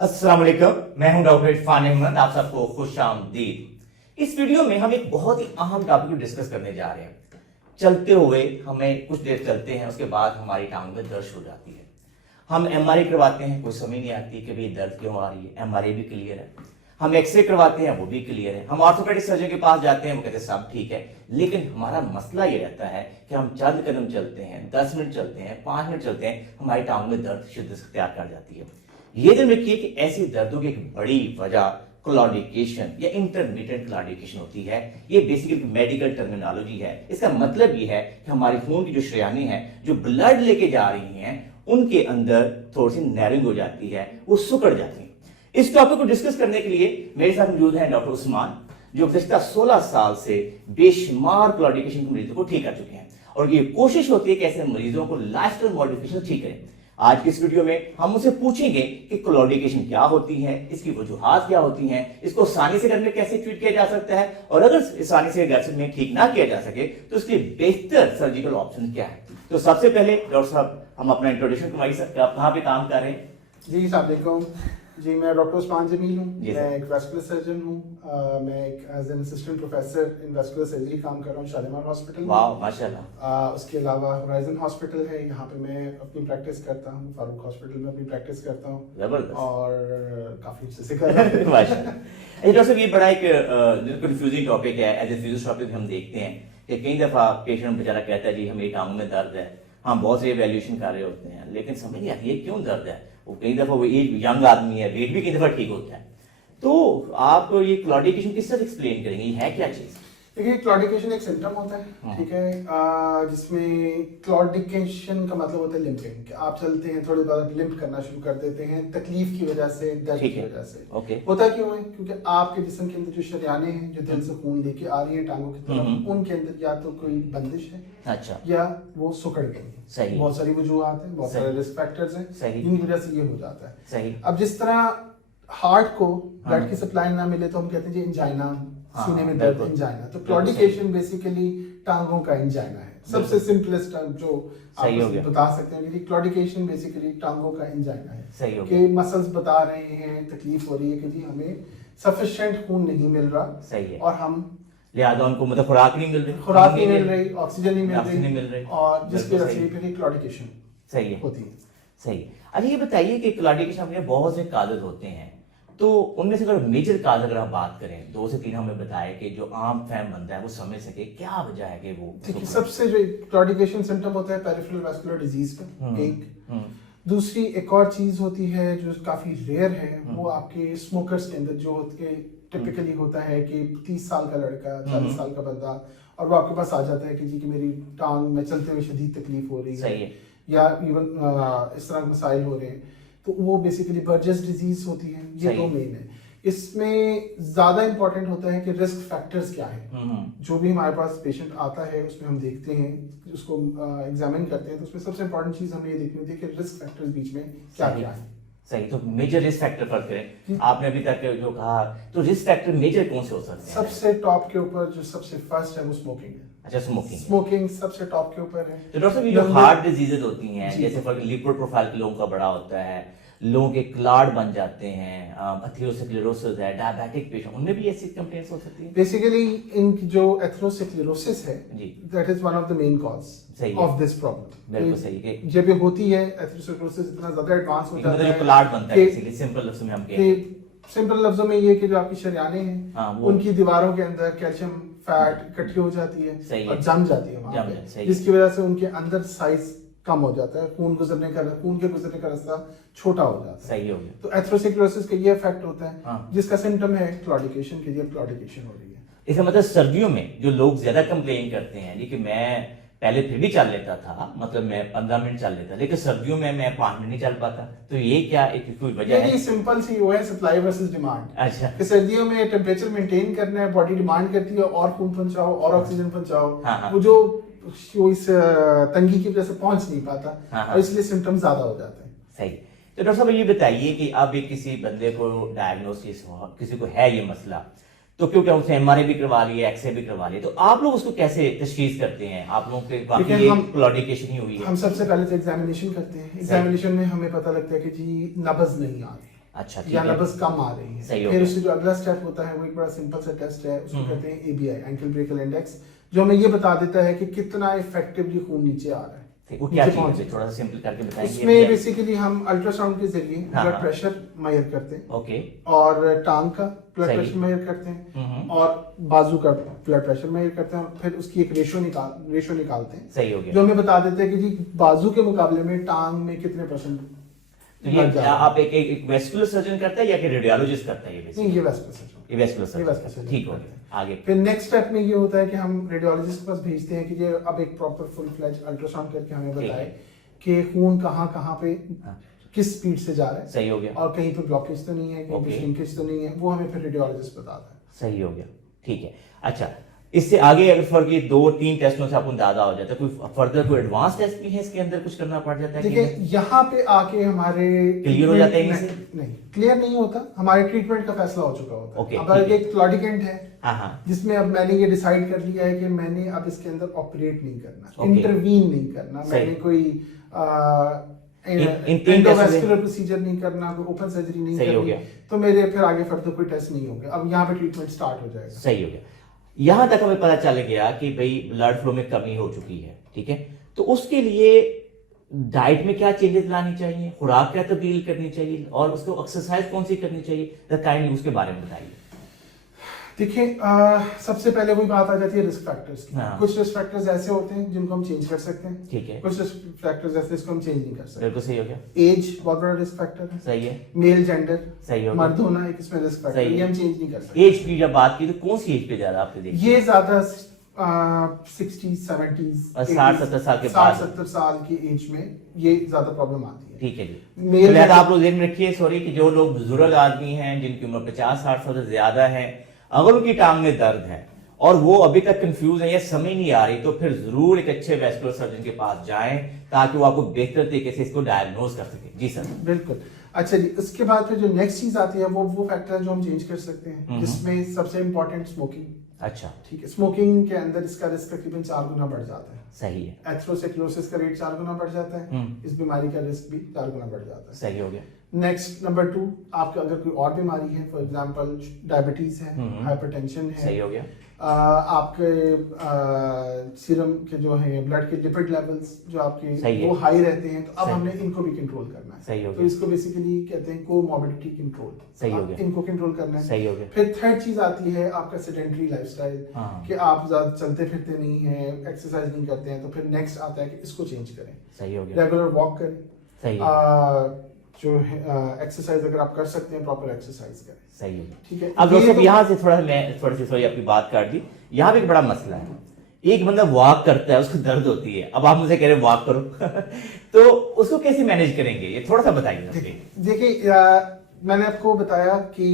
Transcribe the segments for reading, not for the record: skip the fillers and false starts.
अस्सलाम वालेकुम, मैं हूं डॉक्टर इरफान अहमद। आप सबको खुश आमदीद। इस वीडियो में हम एक बहुत ही अहम टॉपिक को डिस्कस करने जा रहे हैं। चलते हुए हमें कुछ देर चलते हैं, उसके बाद हमारी टांग में दर्द हो जाती है। हम एमआरआई करवाते हैं, कोई समझ नहीं आती कि भाई दर्द क्यों आ रही है। एमआरआई भी क्लियर है, हम एक्सरे करवाते हैं, वो भी क्लियर है। हम ऑर्थोपेडिक सर्जन के पास जाते हैं, वो कहते हैं सब ठीक है। लेकिन हमारा मसला ये रहता है कि हम चंद कदम चलते हैं, 10 मिनट चलते हैं, 5 मिनट चलते हैं, हमारी टांग में दर्द शिद्दत इख्तियार कर जाती है। ये ध्यान रखिए कि ऐसी दर्दों की एक बड़ी वजह क्लॉडिकेशन या इंटरमिटेंट क्लॉडिकेशन होती है। ये बेसिकली मेडिकल टर्मिनोलॉजी है। इसका मतलब ये है कि हमारे खून की जो शरियानें हैं, जो ब्लड लेके जा रही हैं, उनके अंदर थोड़ी सी नैरिंग हो जाती है, वो सुकड़ जाती है। इस टॉपिक को डिस्कस करने के लिए मेरे साथ मौजूद है डॉक्टर उस्मान, जो गुज़श्ता 16 साल से बेशुमार क्लॉडिकेशन के मरीजों को ठीक कर चुके हैं और ये कोशिश होती है कि ऐसे मरीजों को लाइफस्टाइल मॉडिफिकेशन ठीक करें। आज की इस वीडियो में हम उसे पूछेंगे कि क्लॉडिकेशन क्या होती है, इसकी वजूहात क्या होती हैं, इसको आसानी से घर में कैसे ट्रीट किया जा सकता है, और अगर आसानी से घर में ठीक ना किया जा सके तो इसके बेहतर सर्जिकल ऑप्शन क्या है। तो सबसे पहले डॉक्टर साहब, हम अपना इंट्रोडक्शन करवाइए सर, आप कहाँ पे काम कर रहे हैं? जी सलाम जी, मैं डॉक्टर उस्मान जमील हूँ। मैं एक वैस्कुलर सर्जन हूँ। मैं एक as an assistant professor in vascular surgery काम कर रहा हूँ शालीमार हॉस्पिटल। वाह माशाल्लाह। उसके अलावा होराइजन हॉस्पिटल है, यहाँ पे मैं अपनी प्रैक्टिस करता हूँ। फारूक हॉस्पिटल में अपनी प्रैक्टिस करता हूँ। जबरदस्त। और काफी अच्छे से कर रहा हूँ माशाल्लाह। डॉक्टर साहब, ये बड़ा एक कंफ्यूजिंग टॉपिक है। एज ए फिजियोथेरेपिस्ट हम देखते हैं कि कई दफा पेशेंट बेचारा कहता है जी हमें टांगों में दर्द है, हम बहुत से एवेल्यूएशन कर रहे होते हैं, लेकिन समझ नहीं आती है क्यों दर्द है। वो कई दफा वो एक यंग आदमी है, वेट भी कई दफा ठीक होता है। तो आप ये क्लॉडिकेशन किस तरह एक्सप्लेन करेंगे, ये है क्या चीज? देखिए, क्लॉडिकेशन एक सिम्टम होता है, ठीक है, जिसमें क्लॉडिकेशन का मतलब होता है लिम्पिंग। आप चलते हैं, थोड़ी बार लिम्प करना शुरू कर देते हैं, तकलीफ की वजह से, दर्द की वजह से। होता क्यों है? क्योंकि आपके जिस्म के अंदर जो शरियानें हैं, जो दिल से खून लेके आ रही है टांगों की तरफ, उनके अंदर या तो कोई बंदिश है, अच्छा, या वो सुकड़ गई है। सही। बहुत सारी वजूहात हैं, बहुत सारे रिस्क फैक्टर्स हैं, इनकी वजह से ये हो जाता है। सही। अब जिस तरह हार्ट को ब्लड की सप्लाई ना मिले तो हम कहते हैं जी इंजाइना, सीने में दर्द, इंजाइना। तो क्लॉडिकेशन बेसिकली टांगों का इंजाइना है। सबसे सिंपलेस्ट टर्म जो आप बता सकते हैं कि क्लॉडिकेशन बेसिकली टांगों का इंजाइना है। सही हो कि मसल्स बता रहे हैं, तकलीफ हो रही है कि जी हमें सफिशिएंट खून नहीं मिल रहा। सही है। और हम लिहाजा उनको मतलब खुराक नहीं मिल रही, ऑक्सीजन नहीं मिल रही, और जिसकी वजह से क्लॉडिकेशन सही होती है। सही। अच्छा, ये बताइए कि क्लॉडिकेशन अपने बहुत से काज़ होते हैं, तो उनमें से अगर मेजर काज अगर आप बात करें, 2 से 3 हमें बताएं कि जो आम फैम बंदा है वो समझ सके क्या वजह है कि वो। देखिए, सबसे जो क्लॉडिकेशन सिम्टम होता है पेरिफेरल वैस्कुलर डिजीज का एक। दूसरी एक और चीज होती है जो काफी रेयर है, वो आपके स्मोकर्स के अंदर जो टिपिकली होता है कि 30 साल का लड़का, 40 साल का बंदा, और वो आपके पास आ जाता है कि जी कि मेरी टांग में चलते हुए शदीद तकलीफ हो रही है, या इवन इस तरह मसाइल हो रहे हैं, तो वो बेसिकली बर्जस डिजीज होती है। ये 2 मेन है। इसमें ज्यादा इंपॉर्टेंट होता है कि रिस्क फैक्टर्स क्या है। जो भी हमारे पास पेशेंट आता है उसमें हम देखते हैं, उसको एग्जामिन करते हैं, तो उसमें सबसे इंपॉर्टेंट चीज हमें ये देखनी होती है कि रिस्क फैक्टर्स बीच में क्या क्या है। सही। तो मेजर रिस्क फैक्टर पर करें, आपने अभी तक जो कहा, तो रिस्क फैक्टर मेजर कौन से हो सकते हैं? सबसे टॉप के ऊपर जो सबसे फर्स्ट है वो स्मोकिंग है। अच्छा, स्मोकिंग सबसे टॉप के ऊपर है। तो डॉक्टर साहब, ये जो हार्ट डिजीजेज होती हैं, जैसे फॉर लिपिड प्रोफाइल के लोगों का बड़ा होता है, लोगों के क्लाड बन जाते हैं, एथेरोस्क्लेरोसिस है, डायबिटिक पेशेंट, उनमें भी ऐसी कंप्लेंट्स हो सकती है। बेसिकली इनकी जो एथेरोस्क्लेरोसिस है, that is one of the main cause of this problem. बिल्कुल सही है। जब ये होती है एथेरोस्क्लेरोसिस इतना ज्यादा एडवांस हो जाता है, मतलब क्लाड बनता है बेसिकली, सिंपल लफ्जों में हम कहते हैं। सिंपल लफ्जों में ये कि जो आपकी शरियानें हैं, उनकी दीवारों के अंदर कैल्शियम फैट इकट्ठी हो जाती है और जम जाती है वहां पे, जिसकी वजह से उनके अंदर साइज कम हो जाता है, खून के गुजरने का रास्ता छोटा हो जाता है। सही हो गया। तो एथेरोस्क्लेरोसिस का ये इफेक्ट होता है, जिसका सिम्टम है क्लॉडिकेशन के लिए क्लॉडिकेशन हो रही है। इसका मतलब सर्दियों में जो लोग ज्यादा कंप्लेन करते हैं, लेकिन मैं पहले फिर भी चल लेता था, मतलब मैं 15 मिनट चल लेता, लेकिन सर्दियों में मैं 5 मिनट नहीं चल पाता, तो ये क्या एक कोई वजह है? सिंपल सी वो है, सप्लाई वर्सेस डिमांड। अच्छा, कि सर्दियों में टेम्परेचर मेंटेन करना है, बॉडी डिमांड करती है और खून पहुंचाओ और ऑक्सीजन पहुंचाओ, वो जो इस तंगी की वजह से पहुंच नहीं पाता, और इसलिए सिम्टम्स ज्यादा हो जाते हैं। सही। तो डॉक्टर साहब, ये बताइए कि अब किसी बंदे को डायग्नोसिस हो, किसी को है ये मसला, तो क्योंकि उसने एमआरआई भी करवा लिया, एक्सरे भी करवा लिया, तो आप लोग उसको कैसे तशखीस करते हैं? आप लोगों के वाकई क्लॉडिकेशन ही हुई है? हम सबसे पहले तो एग्जामिनेशन करते हैं। एग्जामिनेशन में हमें पता लगता है कि जी नब्ज नहीं आ रही, अच्छा, ठीक या है। नब्ज कम आ रही है। सही हो फिर गया। उससे जो अगला स्टेप होता है वो एक बड़ा सिंपल सा टेस्ट है, उसको कहते हैं एबीआई, एंकल ब्रेकल इंडेक्स, जो हमें ये बता देता है कि कितना इफेक्टिवली खून नीचे आ रहा है। वो क्या नीचे चीज पहुंच है, थोड़ा सा सिंपल करके बताएंगे? उसमें बेसिकली हम अल्ट्रासाउंड के जरिए हाँ, ब्लड हाँ। प्रेशर मेजर करते हैं, ओके। और टांग का ब्लड सही। प्रेशर मेजर करते हैं, हम्म। और बाजू का ब्लड प्रेशर मेजर करते हैं, और फिर उसकी एक रेशो निकालते हैं, सही हो गया। जो हमें बता देते हैं कि जी बाजू के मुकाबले में टांग में कितने परसेंट। तो ये आप एक वेस्कुलर सर्जन करता है या कि रेडियोलॉजिस्ट करता है? ये नहीं, ये वेस्कुलर सर्जन। ये वेस्कुलर ये वेस्कुलर सर्जन, सर्जन ठीक हो करते गया। आगे फिर नेक्स्ट स्टेप में ये होता है कि हम रेडियोलॉजिस्ट के पास भेजते हैं कि ये अब एक प्रॉपर फुल फ्लेज अल्ट्रासाउंड करके हमें ठीक बताए है। कि खून कहाँ पे हाँ। किस स्पीड से जा रहा है, सही हो गया। और कहीं पे ब्लॉकेज तो नहीं है, कहीं पे ओके। श्रिंकेज तो नहीं है, वो हमें फिर रेडियोलॉजिस्ट बताता है। सही हो गया, ठीक है। अच्छा, इससे आगे अगर फर्क ये 2-3 टेस्टों से आपको अंदाजा हो जाता है, कोई फर्दर कोई एडवांस टेस्ट भी है इसके अंदर, कुछ करना पड़ जाता है? देखिए यहाँ पे आके हमारे क्लियर हो जाते हैं नहीं, इनसे? नहीं क्लियर नहीं होता, हमारे ट्रीटमेंट का फैसला हो चुका होता है। ओके, अब ठीक अगर है। एक क्लॉडिकेंट है हाँ हाँ, जिसमें अब मैंने ये डिसाइड कर लिया है कि मैंने अब इसके अंदर ऑपरेट नहीं करना, ओके। इंटरवीन नहीं करना, सही। मैंने कोई इन तीन एंडोवास्कुलर प्रोसीजर नहीं करना, कोई ओपन सर्जरी नहीं सही हो करनी, गया। तो मेरे फिर आगे फर्दर कोई टेस्ट नहीं होंगे, अब यहाँ पे ट्रीटमेंट स्टार्ट हो जाएगा। सही हो गया। यहां तक हमें पता चल गया कि भाई ब्लड फ्लो में कमी हो चुकी है, ठीक है। तो उसके लिए डाइट में क्या चेंजेस लानी चाहिए, खुराक क्या तब्दील करनी चाहिए, और उसको एक्सरसाइज कौन सी करनी चाहिए, काइंडली उसके बारे में बताइए। देखिए सबसे पहले वही बात आ जाती है रिस्क फैक्टर्स की। हाँ। कुछ रिस्क फैक्टर्स ऐसे होते हैं जिनको हम चेंज कर सकते हैं, ठीक है, कुछ रिस्क फैक्टर्स ऐसे जिसको हम चेंज नहीं कर सकते। बिल्कुल सही हो गया। एज बहुत बड़ा रिस्क फैक्टर है, सही है, मेल जेंडर, सही हो मर्द गया। होना एक इसमें रिस्क फैक्टर, सही है। ये हम चेंज नहीं कर सकते। एज की जब बात की तो कौन सी एज पे ज्यादा आपने देखी? ये ज्यादा 60, 70, 60-70 साल के बाद, 60-70 साल की एज में ये ज्यादा प्रॉब्लम आती है। ठीक है जी। मेल तो लिहाजा जेंडर- आप लोग ध्यान में रखिए, सॉरी, कि जो लोग बुजुर्ग आदमी हैं जिनकी उम्र 50-60 साल से ज्यादा है, अगर उनकी टांग में दर्द है और वो अभी तक कंफ्यूज है या समझ नहीं आ रही, तो फिर जरूर एक अच्छे वेस्कुलर सर्जन के पास जाएं ताकि वो आपको बेहतर तरीके से इसको डायग्नोज कर सके। जी सर। बिल्कुल। अच्छा जी, उसके बाद फिर जो नेक्स्ट चीज आती है वो फैक्टर है जो हम चेंज कर सकते हैं, जिसमें सबसे इंपॉर्टेंट स्मोकिंग। अच्छा, ठीक है, स्मोकिंग के अंदर इसका रिस्क तकरीबन 4 गुना बढ़ जाता है। सही है, एथेरोस्क्लेरोसिस का रेट 4 गुना बढ़ जाता है, इस बीमारी का रिस्क भी 4 गुना बढ़ जाता है। सही हो गया। नेक्स्ट नंबर 2, आपके अगर कोई और बीमारी है, फॉर एग्जांपल डायबिटीज है, हाइपरटेंशन है, सही हो गया। आपके सीरम के जो है ब्लड के लिपिड लेवल्स जो सही आपके है। वो हाई रहते हैं, तो अब सही। हमने इनको भी कंट्रोल करना है। सही हो तो गया। इसको बेसिकली कहते हैं कोमॉर्बिडिटी कंट्रोल। सही हो गया। इनको कंट्रोल करना है। सही हो गया। फिर थर्ड चीज आती है आपका सेडेंटरी लाइफस्टाइल, हाँ। कि आप ज्यादा चलते फिरते नहीं है, एक्सरसाइज नहीं करते हैं, तो फिर नेक्स्ट आता है कि इसको चेंज करें। सही हो गया। रेगुलर वॉक करें, सही है। जो है एक्सरसाइज अगर आप कर सकते हैं प्रॉपर एक्सरसाइज करें। सही हो गया। ठीक है। अब डॉक्टर ये साहब तो- यहाँ से थोड़ा मैं थोड़ी सी सॉरी आपकी बात काट दी, यहाँ पे एक बड़ा मसला है। एक बंदा वॉक करता है, उसको दर्द होती है, अब आप मुझे कह रहे हैं वॉक करो तो उसको कैसे मैनेज करेंगे, ये थोड़ा सा बताइए मुझे। देखिए मैंने आपको बताया कि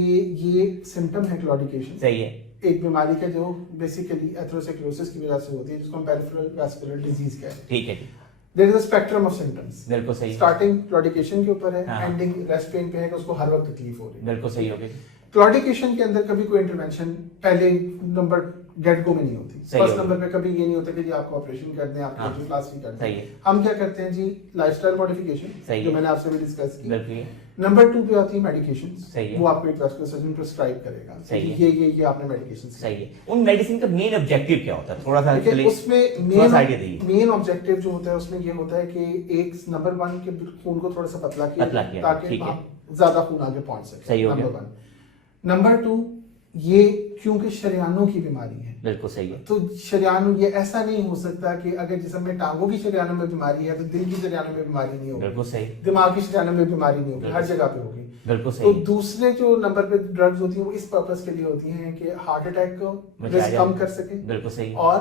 ये सिम्टम है क्लॉडिकेशन, सही है। एक बीमारी का जो बेसिकली एथेरोस्क्लेरोसिस की वजह से होती है, जिसको हम पेरिफेरल वैस्कुलर डिजीज कहते हैं। ठीक है जी, there is a spectrum of symptoms. बिल्कुल सही। स्टार्टिंग क्लॉडिकेशन के ऊपर है, हाँ। एंडिंग रेस्ट पेन पे है कि उसको हर वक्त तकलीफ हो रही है। बिल्कुल सही हो गया। क्लॉडिकेशन के अंदर कभी कोई इंटरवेंशन पहले नंबर गेट गो में नहीं होती। सही फर्स्ट हो नंबर पे कभी ये नहीं होता कि जी आपको ऑपरेशन कर दें, आपको हाँ। एंजियोप्लास्टी कर सही दें। है। हम क्या करते हैं जी, लाइफस्टाइल मॉडिफिकेशन, सही जो है। मैंने आपसे भी डिस्कस की। बिल्कुल नंबर 2 पे आती है मेडिकेशन, सही है। वो आपको एक वेस्कुलर सर्जन प्रिस्क्राइब करेगा। सही है। ये आपने मेडिकेशन सही है। उन मेडिसिन का मेन ऑब्जेक्टिव क्या होता है, थोड़ा सा देखिए, actually उसमें थोड़ा सा आइडिया दीजिए। मेन ऑब्जेक्टिव जो होता है उसमें ये होता है कि एक नंबर 1 के खून को थोड़ा सा पतला पतला किया किया, ताकि ठीक है। वहाँ ज्यादा खून आगे पहुंच सके। सही हो गया। नंबर 1। नंबर 2, ये क्योंकि शरियानों की बीमारी है, बिल्कुल सही है। तो शरियानों, ये ऐसा नहीं हो सकता कि अगर जिसम में टांगों की शरियानों में बीमारी है तो दिल की शरियानों में बीमारी नहीं होगी, बिल्कुल सही। दिमाग की शरियानों में बीमारी नहीं होगी, हर जगह पे होगी। बिल्कुल तो सही। दूसरे जो नंबर पे ड्रग्स होती हैं वो इस पर्पस के लिए होती हैं कि हार्ट अटैक को रिस्क कम कर सके, बिल्कुल सही। और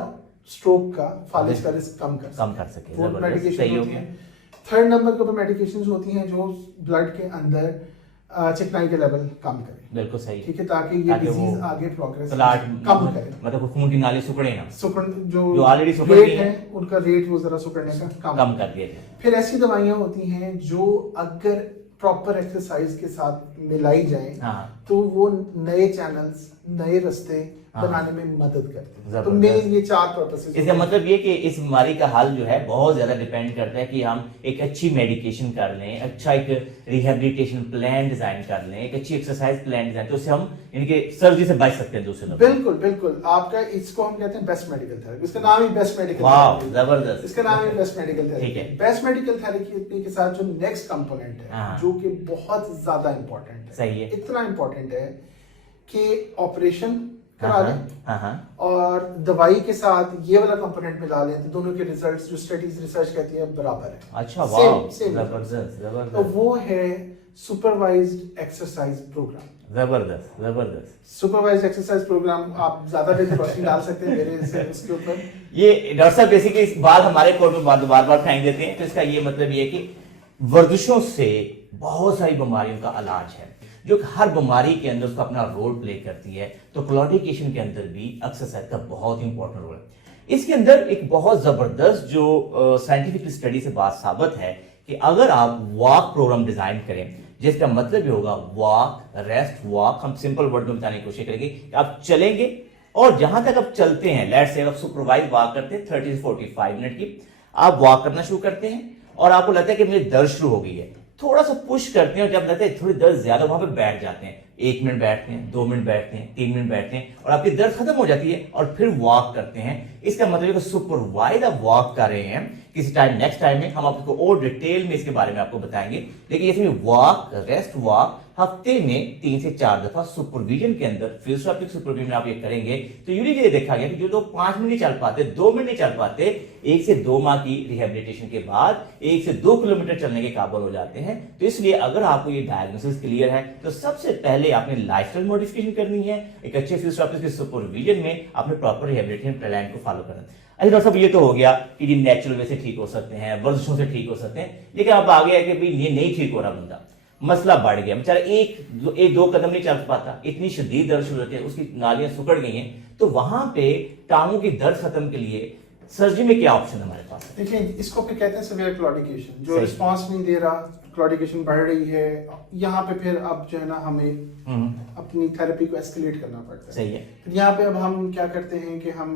स्ट्रोक का, फालिज का रिस्क कम कर कम कर सके। वो जबरदस्त, मेडिकेशन सही हो होती गया। हैं। थर्ड नंबर के ऊपर मेडिकेशंस होती हैं जो ब्लड के अंदर चिकनाई के लेवल कम करे। बिल्कुल सही। ठीक है, ताकि ये ताकि वो डिजीज आगे प्रोग्रेस क्लॉट कम करे, मतलब खून की नाली सिकुड़े ना, सुकड़ जो जो already सुकड़ रेट गई है है, उनका रेट वो जरा सुकड़ने का कम कर दिया जाए। फिर ऐसी दवाइयां होती हैं जो अगर प्रॉपर एक्सरसाइज के साथ मिलाई जाए हाँ। तो वो नए चैनल्स, नए रास्ते हाँ। बनाने में मदद करते हैं। तो जबरदस्त। मेन ये 4 पर्पसेस। इसका मतलब ये कि इस बीमारी का हल जो है बहुत ज्यादा डिपेंड करता है कि हम एक अच्छी मेडिकेशन कर लें, अच्छा एक रिहेबिलिटेशन प्लान डिजाइन कर लें, एक अच्छी एक्सरसाइज प्लान डिजाइन, तो उससे हम इनके सर्जरी से बच सकते हैं दूसरे लोग। बिल्कुल बिल्कुल, आपका इसको हम कहते हैं बेस्ट मेडिकल थेरेपी। इसका नाम ही बेस्ट मेडिकल वाह, थेरेपी। जबरदस्त। इसका नाम ही बेस्ट मेडिकल ठीक थेरेपी। है। बेस्ट मेडिकल थेरेपी के साथ जो नेक्स्ट कंपोनेंट है, हाँ। जो कि बहुत ज्यादा इंपॉर्टेंट है, सही है। इतना इंपॉर्टेंट है कि ऑपरेशन करा हाँ, लें हाँ, हाँ। और दवाई के साथ ये वाला कंपोनेंट मिला लें, तो दोनों के रिजल्ट्स जो स्टडीज रिसर्च कहती है बराबर है। अच्छा, Same- वाह, same जबरदस्त, तो जबरदस्त, वो है सुपरवाइज्ड एक्सरसाइज प्रोग्राम। जबरदस्त, जबरदस्त। सुपरवाइज्ड एक्सरसाइज प्रोग्राम आप ज्यादा बेहतर रोशनी डाल सकते हैं मेरे से उसके ऊपर। ये डॉक्टर साहब बेसिकली इस बात हमारे कोर्ट में बार बार फेंक देते हैं, तो इसका ये मतलब ये है कि वर्जिशों से बहुत सारी बीमारियों का इलाज है, जो कि हर बीमारी के अंदर उसका अपना रोल प्ले करती है। तो क्लॉडिकेशन के अंदर भी एक्सरसाइज का बहुत इंपॉर्टेंट रोल है। इसके अंदर एक बहुत जबरदस्त जो साइंटिफिक स्टडी से बात साबित है कि अगर आप वॉक प्रोग्राम डिजाइन करें, जिसका मतलब ये होगा वॉक, रेस्ट, वॉक, हम सिंपल वर्ड में बताने की कोशिश करेंगे कि आप चलेंगे और जहां तक आप चलते हैं, लेट्स से आप सुपरवाइज वॉक करते हैं 30 से 45 मिनट की, आप वॉक करना शुरू करते हैं और आपको लगता है कि मुझे दर्द शुरू हो गई है, थोड़ा सा पुश करते हैं और जब लगता है थोड़ी दर्द ज्यादा, वहां पे बैठ जाते हैं, 1 मिनट बैठते हैं, 2 मिनट बैठते हैं, 3 मिनट बैठते हैं और आपकी दर्द खत्म हो जाती है और फिर वॉक करते हैं। इसका मतलब है कि सुपरवाइज आप वॉक कर रहे हैं। किसी टाइम नेक्स्ट टाइम में हम आपको और डिटेल में इसके बारे में आपको बताएंगे, लेकिन इसमें वॉक, रेस्ट, वॉक हफ्ते में 3 से 4 दफा सुपरविजन के अंदर, फिजियोथेरेपिक सुपरविजन में आप ये करेंगे तो यूजुअली ये देखा गया कि जो लोग 5 मिनट नहीं चल पाते, 2 मिनट नहीं चल पाते, 1 से 2 माह की रिहेबिलिटेशन के बाद 1 से 2 किलोमीटर चलने के काबिल हो जाते हैं। तो इसलिए अगर आपको ये डायग्नोसिस क्लियर है तो सबसे पहले आपने लाइफस्टाइल मॉडिफिकेशन करनी है, एक अच्छे फिजियोथेरेपिस्ट के सुपरविजन में आपने प्रॉपर रिहेबिलिटेशन प्लान को फॉलो करना है। अच्छा डॉक्टर साहब, ये तो हो गया कि जी नेचुरल वे से ठीक हो सकते हैं, वर्जिशों से ठीक हो सकते हैं, लेकिन अब आ गया है कि भाई ये नहीं ठीक हो रहा बंदा, मसला बढ़ गया, बेचारा एक दो कदम नहीं चल पाता, इतनी शदीद दर्द शुरू होती है, उसकी नालियां सुकड़ गई हैं, तो वहां पे टांगों की दर्द खत्म के लिए सर्जरी में क्या ऑप्शन है हमारे पास? देखिए, इसको फिर कहते हैं सीवियर क्लॉडिकेशन, जो सही। रिस्पांस नहीं दे रहा, क्लॉडिकेशन बढ़ रही है, यहाँ पे फिर अब जो है ना हमें अपनी थेरेपी को एस्केलेट करना पड़ता है। सही है। फिर यहाँ पे अब हम क्या करते हैं कि हम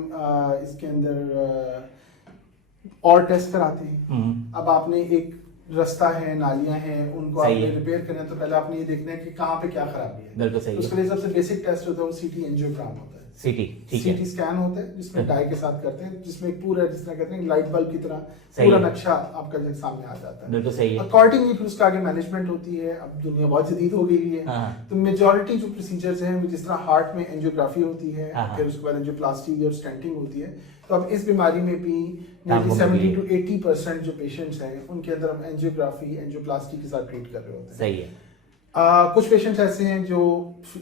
इसके अंदर और टेस्ट कराते हैं। अब आपने एक रास्ता है, नालियां हैं, उनको सही आपने है। रिपेयर करना है, तो पहले आपने ये देखना है कि कहाँ पे क्या खराबी है। बिल्कुल सही तो है। उसके लिए सबसे बेसिक टेस्ट होता है वो सीटी एंजियोग्राम होता है। सीटी, ठीक है। सीटी स्कैन होता है जिसमें डाई के साथ करते हैं, जिसमें पूरा जिस तरह कहते हैं लाइट बल्ब की तरह सही पूरा है। नक्शा आपका जो सामने आ जाता है। बिल्कुल सही है। अकॉर्डिंगली फिर उसका आगे मैनेजमेंट होती है। अब दुनिया बहुत जदीद हो गई है, हाँ। तो मेजॉरिटी जो प्रोसीजर्स हैं, जिस तरह हार्ट में एंजियोग्राफी होती है, हाँ। फिर उसके बाद एंजियोप्लास्टी और स्टेंटिंग होती है, तो अब इस बीमारी में भी टांगों में 70 भी। to 80% जो पेशेंट्स हैं उनके अंदर हम एंजियोग्राफी, एंजियोप्लास्टी के साथ ट्रीट कर रहे होते हैं। सही है। कुछ पेशेंट्स ऐसे हैं जो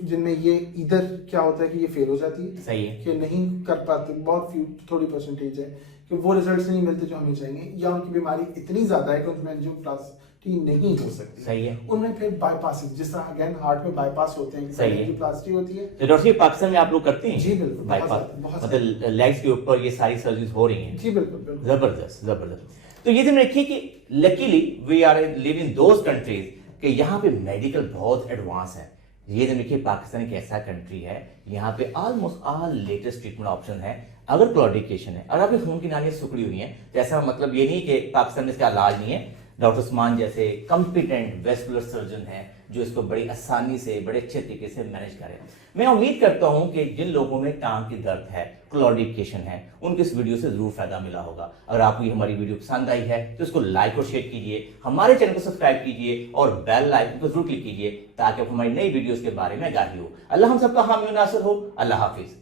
जिनमें ये इधर क्या होता है कि ये फेल हो जाती है, सही है। कि नहीं कर पाते, बहुत थोड़ी परसेंटेज है कि वो रिजल्ट्स नहीं मिलते जो हमें चाहिए, या उनकी बीमारी इतनी ज्यादा है कि उनमें एंजियोप्लास्टी नहीं हो सकती। सही है। उनमें फिर बाईपास, जिस तरह अगेन हार्ट में बाईपास होते हैं, सही है। एंजियोप्लास्टी होती है। तो डॉक्टर साहब, पाकिस्तान में आप लोग करते हैं? जी बिल्कुल, बहुत बाईपास, ज्यादा, बहुत मतलब लेग्स के ऊपर ये सारी सर्जरीज हो रही हैं? जी बिल्कुल बिल्कुल। जबरदस्त, जबरदस्त। तो ये ध्यान रखिए कि luckily we are live in those countries कि यहाँ पे मेडिकल बहुत एडवांस है। ये ध्यान रखिए, पाकिस्तान एक ऐसा कंट्री है यहाँ पे almost all latest treatment option है। अगर क्लॉडिकेशन है और आपके खून की नालियां सुकड़ी हुई हैं, तो ऐसा मतलब ये नहीं कि पाकिस्तान में इसका इलाज नहीं है। डॉक्टर उस्मान जैसे कॉम्पिटेंट वेस्कुलर सर्जन हैं जो इसको बड़ी आसानी से, बड़े अच्छे तरीके से मैनेज करें। मैं उम्मीद करता हूं कि जिन लोगों में टांग की दर्द है, क्लॉडिकेशन है, उनको इस वीडियो से जरूर फायदा मिला होगा। अगर आपको ये हमारी वीडियो पसंद आई है तो इसको लाइक और शेयर कीजिए, हमारे चैनल को सब्सक्राइब कीजिए और बेल आइकन को जरूर क्लिक कीजिए ताकि आपको हमारी नई वीडियोस के बारे में आगाही हो। अल्लाह हम सबका हामी और नासिर हो। अल्लाह हाफिज।